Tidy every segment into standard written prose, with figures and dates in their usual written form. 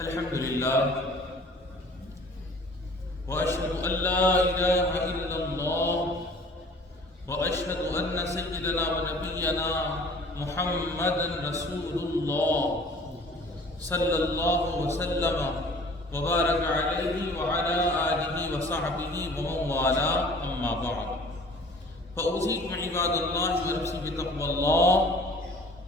الحمد لله وأشهد أن لا إله إلا الله وأشهد أن سيدنا ونبينا محمد رسول الله صلى الله وسلم وبارك عليه وعلى آله وصحبه ومن والاه أما بعد فأوصيكم عباد الله ونفسي بتقوى الله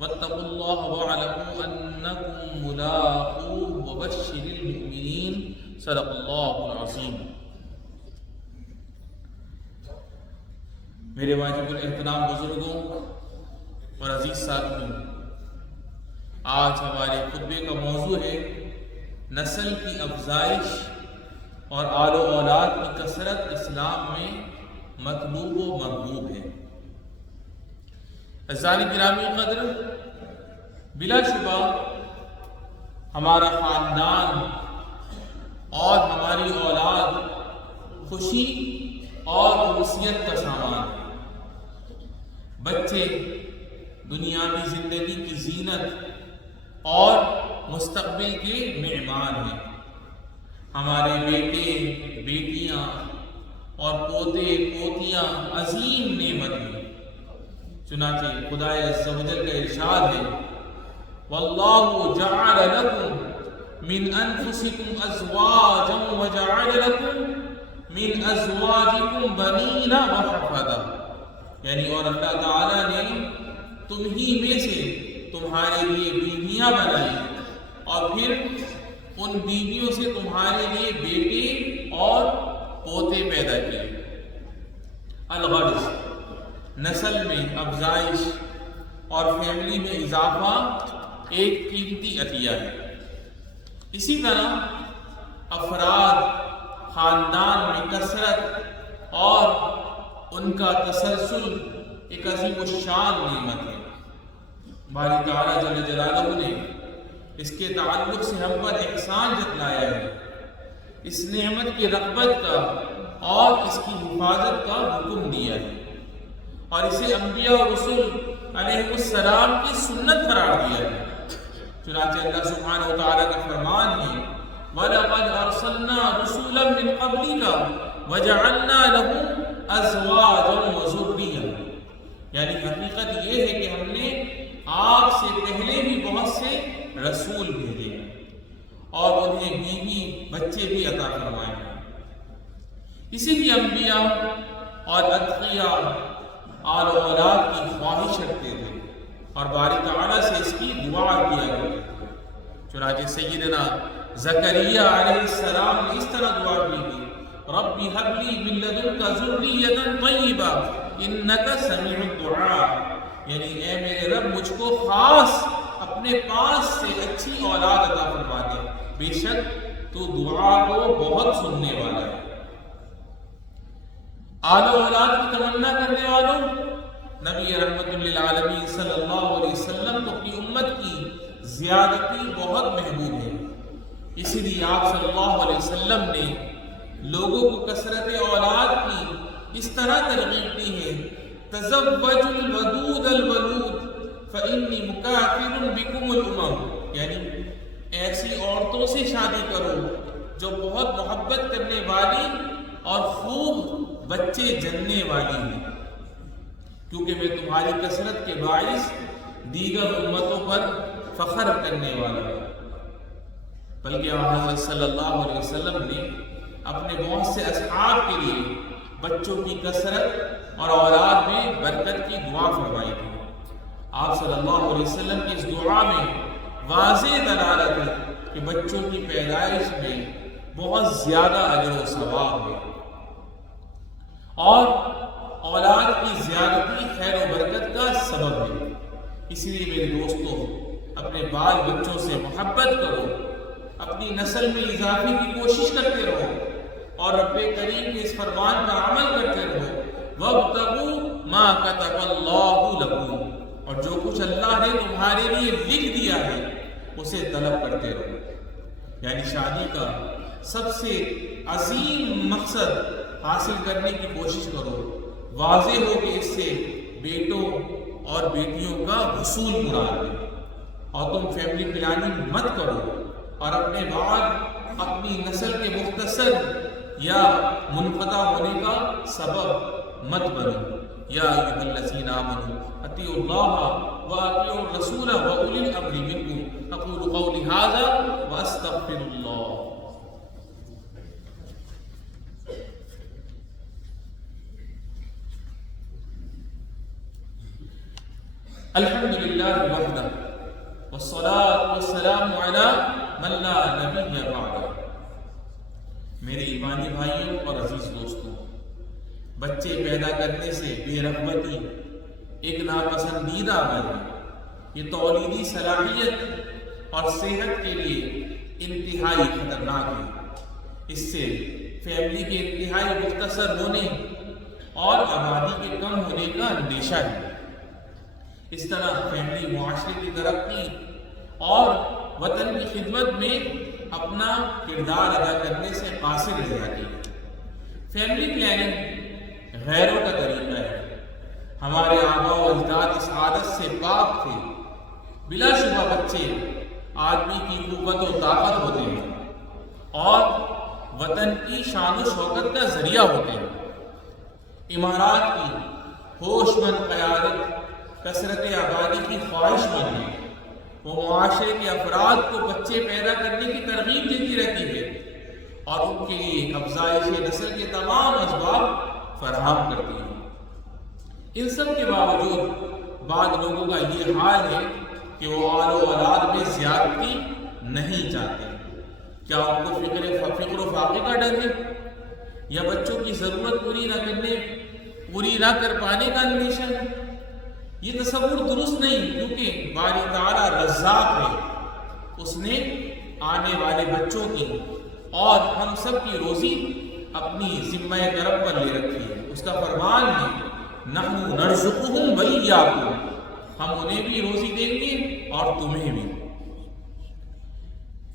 واتقوا الله واعلموا أنكم ملاقوه وبشر المؤمنين صدق الله العظیم۔ میرے واجب الاحترام بزرگوں اور عزیز ساتھیوں، آج ہمارے خطبے کا موضوع ہے نسل کی افزائش اور آل و اولاد کی کثرت اسلام میں مطلوب و مرغوب ہے۔ عزیزان گرامی قدر، بلا شبہ ہمارا خاندان اور ہماری اولاد خوشی اور انسیت کا سامان ہے۔ بچے دنیاوی زندگی کی زینت اور مستقبل کے معمار ہیں۔ ہمارے بیٹے بیٹیاں اور پوتے پوتیاں عظیم نعمت ہیں۔ چنانچہ خدا عز و جل کا ارشاد ہے واللہ جعل لکم من انفسکم ازواجا وجعل لکم من ازواجکم بنین وحفظا، یعنی اور اللہ تعالیٰ نے تم ہی میں سے تمہارے لیے بیویاں بنائی اور پھر ان بیویوں سے تمہارے لیے بیٹے اور پوتے پیدا کیے۔ الغرض، نسل میں افزائش اور فیملی میں اضافہ ایک قیمتی عطیہ ہے۔ اسی طرح افراد خاندان میں کثرت اور ان کا تسلسل ایک عظیم الشان نعمت ہے۔ باری تعالیٰ جل جلالہ نے اس کے تعلق سے ہم پر احسان جتلایا ہے، اس نعمت کی رغبت کا اور اس کی حفاظت کا حکم دیا ہے، اور اسے انبیاء و رسول علیہ السلام کی سنت قرار دیا ہے۔ چنانچہ اللہ سبحانہ وتعالیٰ کا فرمان ہے وَلَقَدْ أَرْسَلْنَا رُسُولًا مِّن قَبْلِكَ وَجَعَلْنَا لَهُمْ أَزْوَاجًا وَذُرِّيَّةً، یعنی حقیقت یہ ہے کہ ہم نے آپ سے پہلے بھی بہت سے رسول بھیجے اور انہیں بیوی بچے بھی عطا فرمائے ہیں۔ اسی لیے انبیاء اور اتقیاء آل و اولاد کی خواہش رکھتے تھے اور باری تعالیٰ سے اس کی دعا کیا کرتے تھے۔ چنانچہ سیدنا زکریا علیہ السلام نے اس طرح دعا کی تھی رب ہب لی من لدنک ذریۃ طیبہ انک سمیع الدعاء، یعنی اے میرے رب مجھ کو خاص اپنے پاس سے اچھی اولاد عطا فرما دے، بے شک تو دعا کو بہت سننے والا ہے۔ آل و اولاد کی تمنا کرنے والوں، نبی رحمت للعالمین صلی اللہ علیہ وسلم کو اپنی امت کی زیادتی بہت محبوب ہے۔ اسی لیے آپ صلی اللہ علیہ وسلم نے لوگوں کو کثرت اولاد کی اس طرح ترغیب دی ہے تزوجوا الودود الولود فإنی مکافر بکم الامم، یعنی ایسی عورتوں سے شادی کرو جو بہت محبت کرنے والی اور خوب بچے جننے والی ہیں، کیونکہ میں تمہاری کثرت کے باعث دیگر امتوں پر فخر کرنے والا ہوں۔ بلکہ حضرت صلی اللہ علیہ وسلم نے اپنے بہت سے اصحاب کے لیے بچوں کی کثرت اور اولاد میں برکت کی دعا فرمائی تھی۔ آپ صلی اللہ علیہ وسلم کی اس دعا میں واضح دلالت ہے کہ بچوں کی پیدائش میں بہت زیادہ اجر و ثواب ہے، اور اولاد کی زیادتی خیر و برکت کا سبب ہے۔ اسی لیے میرے دوستوں، اپنے بال بچوں سے محبت کرو، اپنی نسل میں اضافے کی کوشش کرتے رہو اور رب کریم کے اس فرمان پر عمل کرتے رہو وَابْتَغُوا مَا كَتَبَ اللَّهُ لَكُمْ، اور جو کچھ اللہ نے تمہارے لیے لکھ دیا ہے اسے طلب کرتے رہو۔ یعنی شادی کا سب سے عظیم مقصد حاصل کرنے کی کوشش کرو۔ واضح ہو کہ اس سے بیٹوں اور بیٹیوں کا حصول مراد ہے، اور تم فیملی پلاننگ مت کرو اور اپنے بعد اپنی نسل کے مختصر یا منقطع ہونے کا سبب مت بنو۔ یا ایھا الذین آمنوا اطیعوا اللہ واطیعوا الرسول واولی الامر منکم، اقول قولی ھذا واستغفر اللہ۔ الحمد للہ وحدہ والصلاة والسلام علی من لا نبی بعدہ۔ میرے ایمانی بھائیوں اور عزیز دوستوں، بچے پیدا کرنے سے بے رغبتی ایک ناپسندیدہ عمل ہے۔ یہ تولیدی صلاحیت اور صحت کے لیے انتہائی خطرناک ہے۔ اس سے فیملی کے انتہائی مختصر ہونے اور آبادی کے کم ہونے کا اندیشہ ہے۔ اس طرح فیملی معاشرے کی ترقی اور وطن کی خدمت میں اپنا کردار ادا کرنے سے قاصر رہ جاتی ہے۔ فیملی پلاننگ غیروں کا طریقہ ہے۔ ہمارے آباء و اجداد اس عادت سے پاک تھے۔ بلا شبہ بچے آدمی کی قوت و طاقت ہوتے ہیں اور وطن کی شان و شوکت کا ذریعہ ہوتے ہیں۔ امارات کی ہوش مند قیادت کثرت آبادی کی خواہش مند ہے۔ وہ معاشرے کے افراد کو بچے پیدا کرنے کی ترغیب دیتی رہتی ہے اور ان کے لیے افزائش نسل کے تمام اسباب فراہم کرتی ہے۔ ان سب کے باوجود بعض لوگوں کا یہ حال ہے کہ وہ آل و اولاد میں زیادتی نہیں چاہتے۔ کیا ان کو فقر و فاقے کا ڈر ہے یا بچوں کی ضرورت پوری نہ کر پانے کا اندیشہ ہے؟ یہ تصور درست نہیں، کیونکہ باری تعالیٰ رزاق ہے۔ اس نے آنے والے بچوں کی اور ہم سب کی روزی اپنی ذمہ کرم پر لے رکھی ہے۔ اس کا فرمان ہے نحن نرزقہم وإیاکم، ہم انہیں بھی روزی دیں گے اور تمہیں بھی۔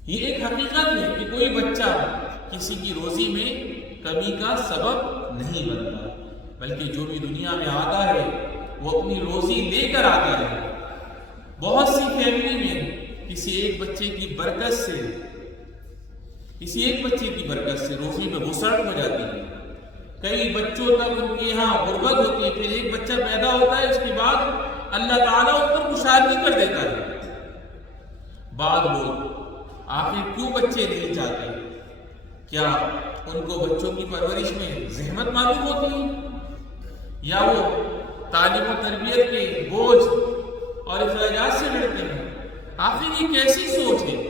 یہ ایک حقیقت ہے کہ کوئی بچہ کسی کی روزی میں کمی کا سبب نہیں بنتا، بلکہ جو بھی دنیا میں آتا ہے وہ اپنی روزی لے کر آتا ہے۔ بہت سی فیملی میں کسی ایک بچے کی برکت سے روزی میں وسعت ہو جاتی ہے۔ کئی بچوں تک ان کے یہاں غربت ہوتی ہے، پھر ایک بچہ پیدا ہوتا ہے، اس کے بعد اللہ تعالیٰ ان پر کشادگی کر دیتا ہے۔ بعض لوگ آخر کیوں بچے نہیں چاہتے؟ کیا ان کو بچوں کی پرورش میں زحمت معلوم ہوتی ہے یا وہ تعلیم و تربیت کے بوجھ اور اخراجات سے لڑتے ہیں؟ آخر یہ کیسی سوچ ہے؟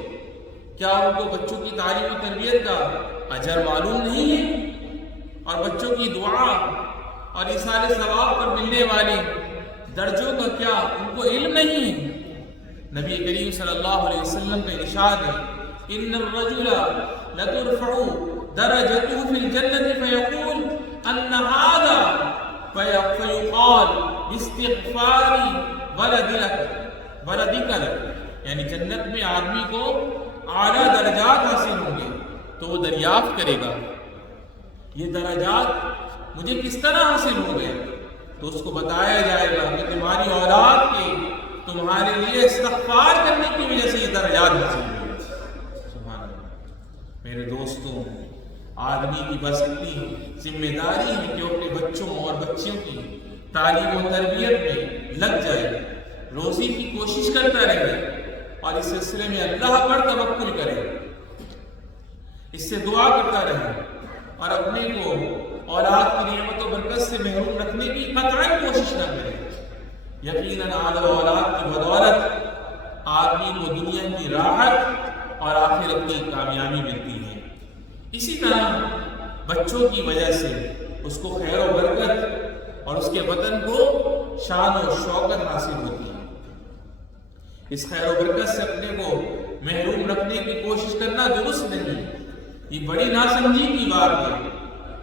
کیا ان کو بچوں کی تعلیم و تربیت کا اجر معلوم نہیں ہے اور بچوں کی دعا اور ایصال ثواب پر ملنے والے درجوں کا کیا ان کو علم نہیں ہے؟ نبی کریم صلی اللہ علیہ وسلم کا ارشاد ہے ان الرجل لترفع درجته في الجنة فيقول ان هذا فيقال باستغفار ولدك لك، یعنی جنت میں آدمی کو اعلیٰ درجات حاصل ہوں گے تو وہ دریافت کرے گا یہ درجات مجھے کس طرح حاصل ہو گئے، تو اس کو بتایا جائے گا کہ تمہاری اولاد کے تمہارے لیے استغفار کرنے کی وجہ سے یہ درجات حاصل ہوئے۔ سبحان اللہ۔ میرے دوستوں، آدمی کی بس اتنی ذمہ داری ہے کہ وہ اپنے بچوں اور بچیوں کی تعلیم و تربیت میں لگ جائے، روزی کی کوشش کرتا رہے اور اس سلسلے میں اللہ پر توکل کرے، اس سے دعا کرتا رہے اور اپنے کو اولاد کی نعمت و برکت سے محروم رکھنے کی قطعاً کوشش نہ کرے۔ یقیناً اولاد کی بدولت آدمی کو دنیا کی راحت اور آخرت کی کامیابی ملتی ہے۔ اسی طرح بچوں کی وجہ سے اس کو خیر و برکت اور اس کے وطن کو شان و شوکت حاصل ہوتی ہے۔ اس خیر و برکت سے اپنے کو محروم رکھنے کی کوشش کرنا درست نہیں، یہ بڑی ناسمجھی کی بات ہے۔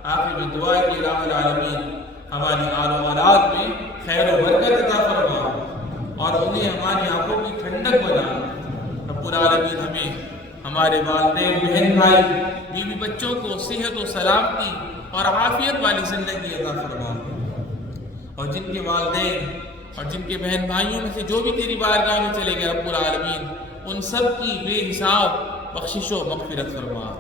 آخر میں دعا ہے کہ الہ العالمین ہماری آل و اولاد میں خیر و برکت عطا فرما اور انہیں ہماری آنکھوں کی ٹھنڈک بنا۔ رب العالمین ہمیں، ہمارے والدین، بہن بھائی، بیوی بچوں کو صحت و سلامتی اور عافیت والی زندگی عطا فرما، اور جن کے والدین اور جن کے بہن بھائیوں میں سے جو بھی تیری بارگاہ میں چلے گئے رب العالمین ان سب کی بے حساب بخشش و مغفرت فرما.